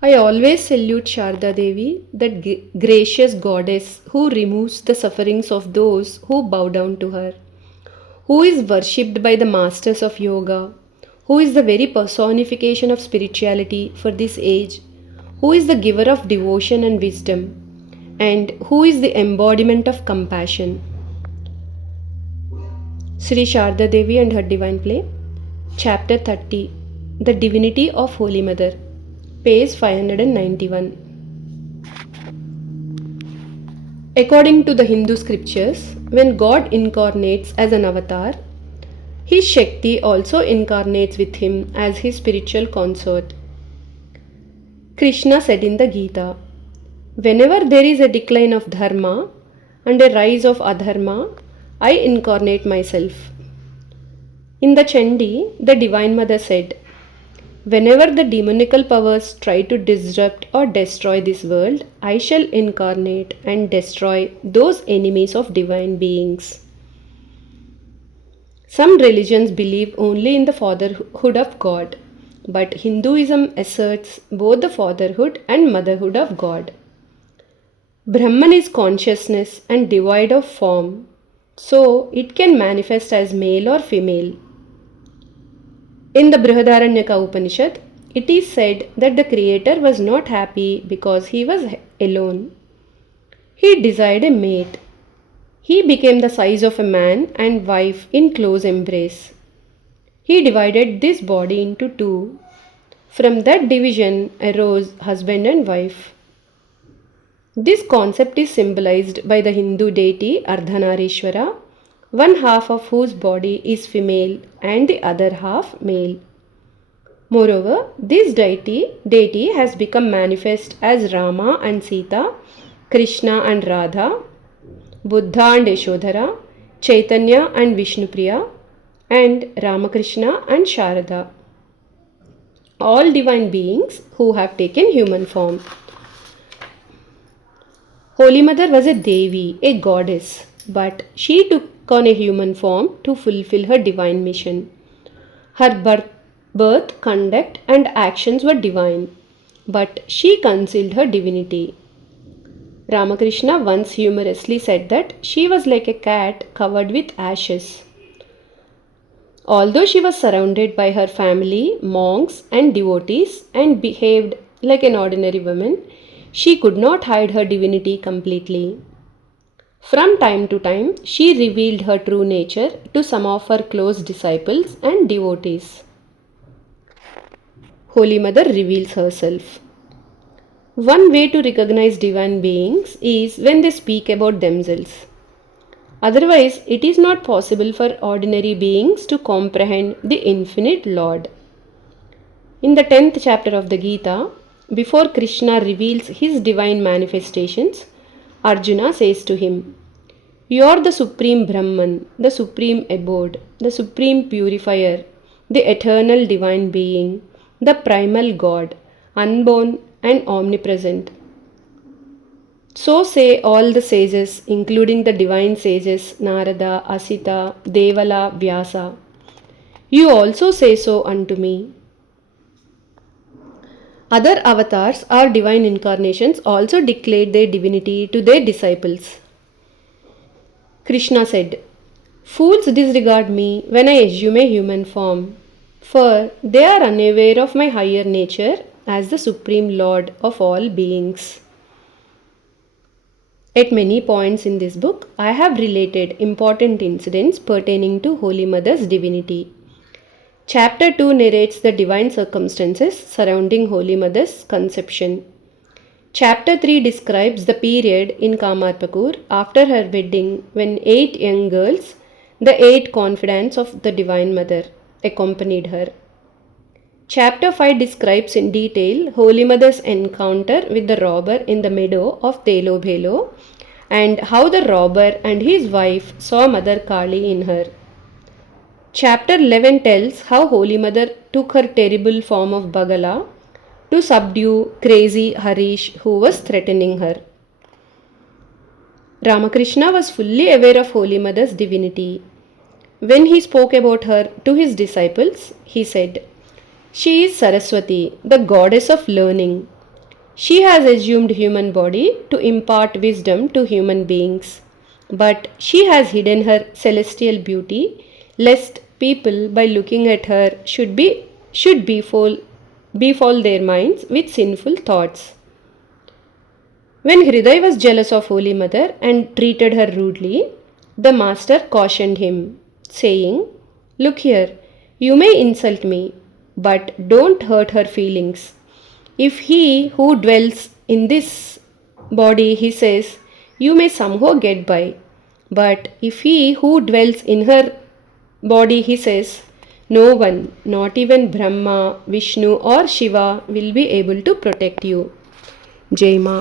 I always salute Sharda Devi, that gracious goddess who removes the sufferings of those who bow down to her, who is worshipped by the masters of yoga, who is the very personification of spirituality for this age, who is the giver of devotion and wisdom, and who is the embodiment of compassion. Sri Sharda Devi and her divine play, Chapter 30, The Divinity of Holy Mother, page 591. According to the Hindu scriptures, when God incarnates as an avatar, his Shakti also incarnates with him as his spiritual consort. Krishna said in the Gita, "Whenever there is a decline of dharma and a rise of adharma, I incarnate myself." In the Chandi, the Divine Mother said, "Whenever the demonical powers try to disrupt or destroy this world, I shall incarnate and destroy those enemies of divine beings." Some religions believe only in the fatherhood of God, but Hinduism asserts both the fatherhood and motherhood of God. Brahman is consciousness and devoid of form, so it can manifest as male or female. In the Brihadaranyaka Upanishad, it is said that the Creator was not happy because he was alone. He desired a mate. He became the size of a man and wife in close embrace. He divided this body into two. From that division arose husband and wife. This concept is symbolized by the Hindu deity Ardhanarishwara, one half of whose body is female and the other half male. Moreover, this deity has become manifest as Rama and Sita, Krishna and Radha, Buddha and Yashodhara, Chaitanya and Vishnupriya, and Ramakrishna and Sharada, all divine beings who have taken human form. Holy Mother was a Devi, a goddess, but she took on a human form to fulfill her divine mission. Her birth, conduct, and actions were divine, but she concealed her divinity. Ramakrishna once humorously said that she was like a cat covered with ashes. Although she was surrounded by her family, monks, and devotees and behaved like an ordinary woman, she could not hide her divinity completely. From time to time, she revealed her true nature to some of her close disciples and devotees. Holy Mother reveals herself. One way to recognize divine beings is when they speak about themselves. Otherwise, it is not possible for ordinary beings to comprehend the infinite Lord. In the 10th chapter of the Gita, before Krishna reveals his divine manifestations, Arjuna says to him, "You are the supreme Brahman, the supreme abode, the supreme purifier, the eternal divine being, the primal God, unborn and omnipresent." So say all the sages, including the divine sages Narada, Asita, Devala, Vyasa. You also say so unto me. Other avatars or divine incarnations also declared their divinity to their disciples. Krishna said, "Fools disregard me when I assume a human form, for they are unaware of my higher nature as the Supreme Lord of all beings." At many points in this book, I have related important incidents pertaining to Holy Mother's divinity. Chapter 2 narrates the divine circumstances surrounding Holy Mother's conception. Chapter 3 describes the period in Kamarpakur after her wedding when 8 young girls, the 8 confidants of the Divine Mother, accompanied her. Chapter 5 describes in detail Holy Mother's encounter with the robber in the meadow of Telobhelo and how the robber and his wife saw Mother Kali in her. Chapter 11 tells how Holy Mother took her terrible form of Bagala to subdue crazy Harish who was threatening her. Ramakrishna was fully aware of Holy Mother's divinity. When he spoke about her to his disciples, he said, "She is Saraswati, the goddess of learning. She has assumed human body to impart wisdom to human beings, but she has hidden her celestial beauty, lest people, by looking at her, should befall their minds with sinful thoughts. When Hriday was jealous of Holy Mother and treated her rudely, the master cautioned him, saying, "Look here, you may insult me, but don't hurt her feelings. If he who dwells in this body, he says, you may somehow get by. But if he who dwells in her body, he says, no one, not even Brahma, Vishnu, or Shiva, will be able to protect you." Jai Ma.